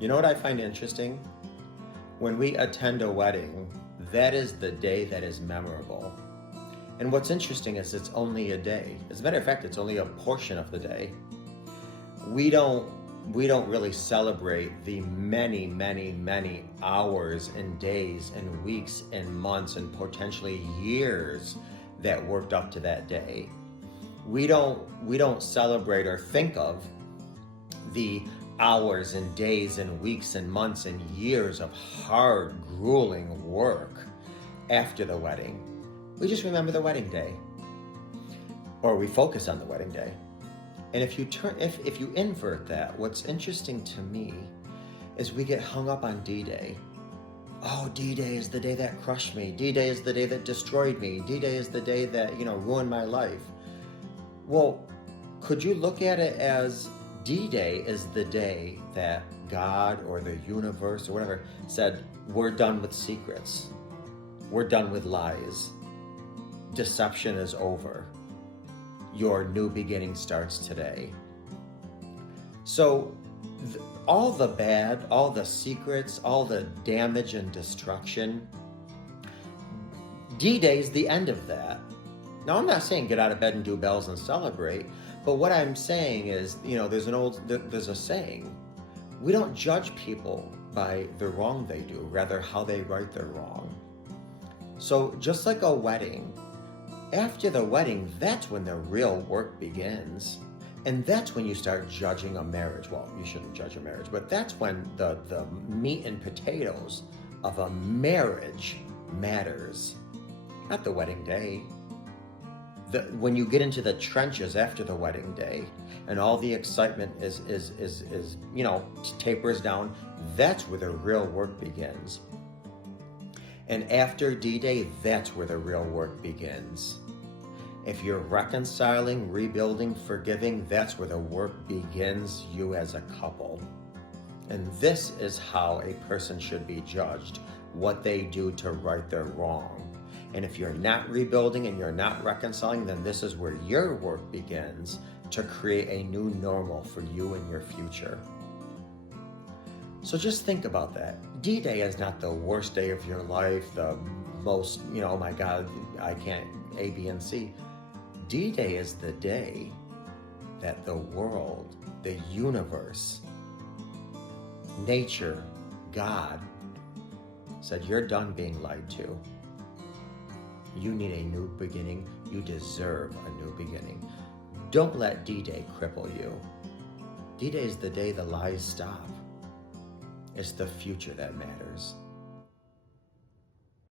You know what I find interesting? When we attend a wedding, that is the day that is memorable. And what's interesting is it's only a day. As a matter of fact, it's only a portion of the day. We don't really celebrate the many, many, many hours and days and weeks and months and potentially years that worked up to that day. We don't celebrate or think of the hours and days and weeks and months and years of hard, grueling work after the wedding. We just remember the wedding day, or we focus on the wedding day. And if you invert that, what's interesting to me is we get hung up on D-Day. Oh, D-Day is the day that crushed me. D-Day is the day that destroyed me. D-Day is the day that, ruined my life. Well, could you look at it as D-Day is the day that God or the universe or whatever said, we're done with secrets. We're done with lies. Deception is over. Your new beginning starts today. So all the bad, all the secrets, all the damage and destruction, D-Day is the end of that. Now, I'm not saying get out of bed and do bells and celebrate, but what I'm saying is, there's a saying, we don't judge people by the wrong they do, rather how they right their wrong. So just like a wedding, after the wedding, that's when the real work begins. And that's when you start judging a marriage. Well, you shouldn't judge a marriage, but that's when the meat and potatoes of a marriage matters. Not the wedding day. When you get into the trenches after the wedding day and all the excitement is tapers down, that's where the real work begins. And after D-Day, that's where the real work begins. If you're reconciling, rebuilding, forgiving, that's where the work begins, you as a couple. And this is how a person should be judged, what they do to right their wrong. And if you're not rebuilding and you're not reconciling, then this is where your work begins to create a new normal for you and your future. So just think about that. D-Day is not the worst day of your life, the most, oh my God, I can't A, B, and C. D-Day is the day that the world, the universe, nature, God said, you're done being lied to. You need a new beginning. You deserve a new beginning. Don't let D-Day cripple you. D-Day is the day the lies stop. It's the future that matters.